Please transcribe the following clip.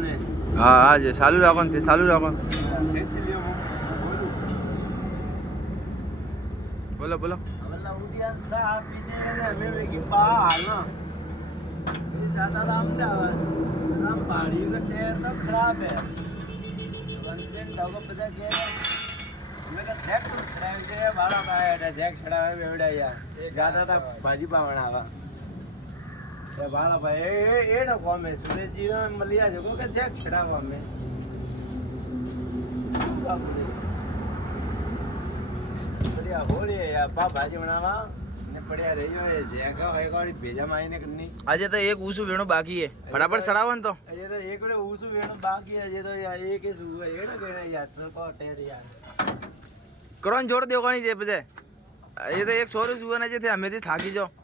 ને હા હા જે ચાલુ રાખો ને તે ચાલુ રાખો બોલો બોલો હમણાં ઉડિયાન સા આપી દે ને અમે વેગી બા હાલો એ દાદા અમદાવાદ આમ ભાડી તો ટેર તો ખરાબ હે વંદન લોકો બધા કે અમે કે જેક ખરાબ છે બાળા પાયા જેક છડાવે બેવડાયા જાતા તા ભાજી પાવણાવા એ બાળા ભાઈ એ ન કોમે સુરેશજી મલિયા જો કે જેક છડાવો અમે પડ્યા હોળી યાર ભાજી બનાવવા ને પડ્યા રહ્યો એ જેકા એક વાળી ભેજામાં આવીને કરની આજે તો એક ઊસું વેણું બાકી હે ફટાફટ સડાવો ને તો આજે તો એક વડે ઊસું વેણું બાકી આજે તો યાર એક એ સુવે એ ને કે યાર તો ટેર યાર કરો ને જોડ દેવાની છે પછી એ તો એક સોરું સુવાના છે અમે થાકી જાઓ